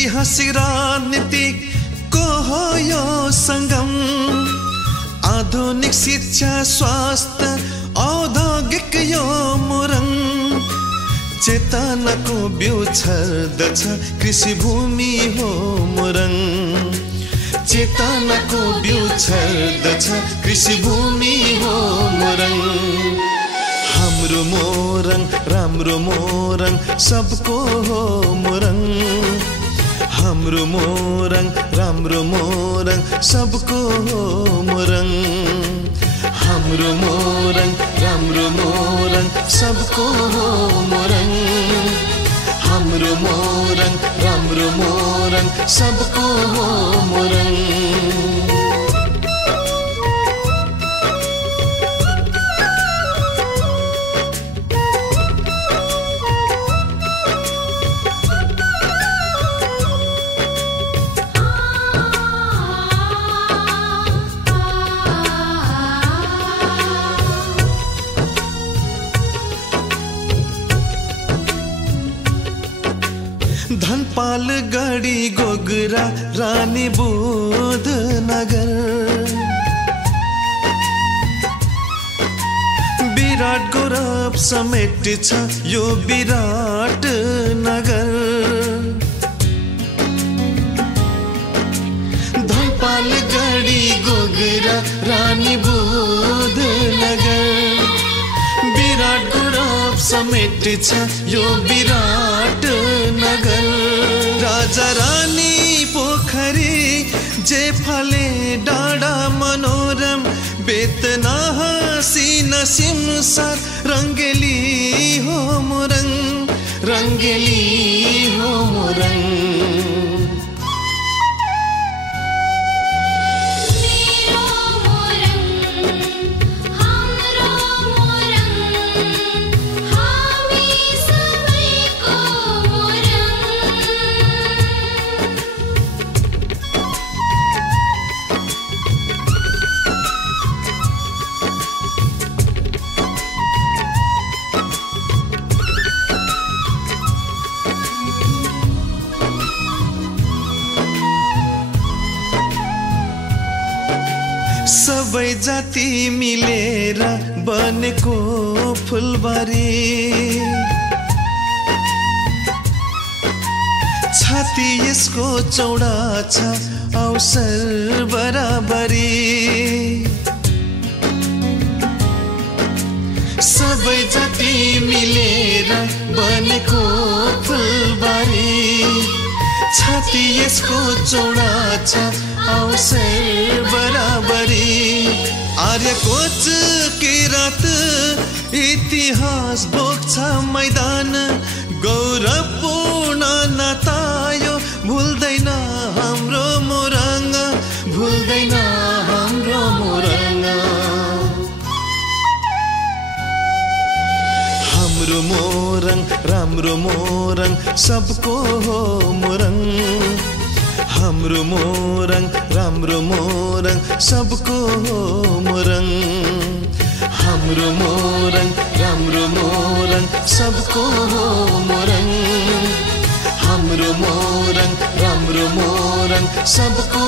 ऐतिहासिक राजनीतिक को हो यो संगम आधुनिक शिक्षा स्वास्थ्य औद्योगिक यो मुरङ चेतनाको बिउ छर्दछ कृषि भूमि हो मुरङ चेतनाको बिउ छर्दछ कृषि भूमि हो मुरङ हाम्रो मोरङ राम्रो मोरङ सबको हो मुरङ हाम्रो मोरङ राम्रो मोरङ सबको हो मुरङ हाम्रो मोरङ राम्रो मोरङ सबको हो मुरङ हाम्रो मोरङ राम्रो मोरङ सबको हो मुरङ धनपाल गढी गोगरा रानी बुधनगर विराट गौरव समेट छ यो विराट नगर धनपाल गढी गोगरा रानी बुधनगर विराट गौरव समेट छ यो विराट नगर राजा रानी पोखरी जे फले डाँडा मनोरम बेतना हसीन सिमसार रङ्गेली हो मुरङ रङ्गेली हो मुरङ सबै जाति मिलेर बनेको फुलबारी छाती यसको चौडा छ अवसर बराबरी सबै जाति मिलेर बनेको फुलबारी छाती यसको चौडा छ अवसर बराबरी आर्य कोच किरात इतिहास बोक्छ मैदान गौरवपूर्ण नातायो भुल्दैन हाम्रो मोरङ भुल्दैन हाम्रो मोरङ हाम्रो मोरङ राम्रो मोरङ सबको हो मोरङ हाम्रो मोरङ राम्रो मोरङ सबको हो मोरङ हाम्रो मोरङ राम्रो मोरङ सबको हो मोरङ हाम्रो मोरङ राम्रो मोरङ सबको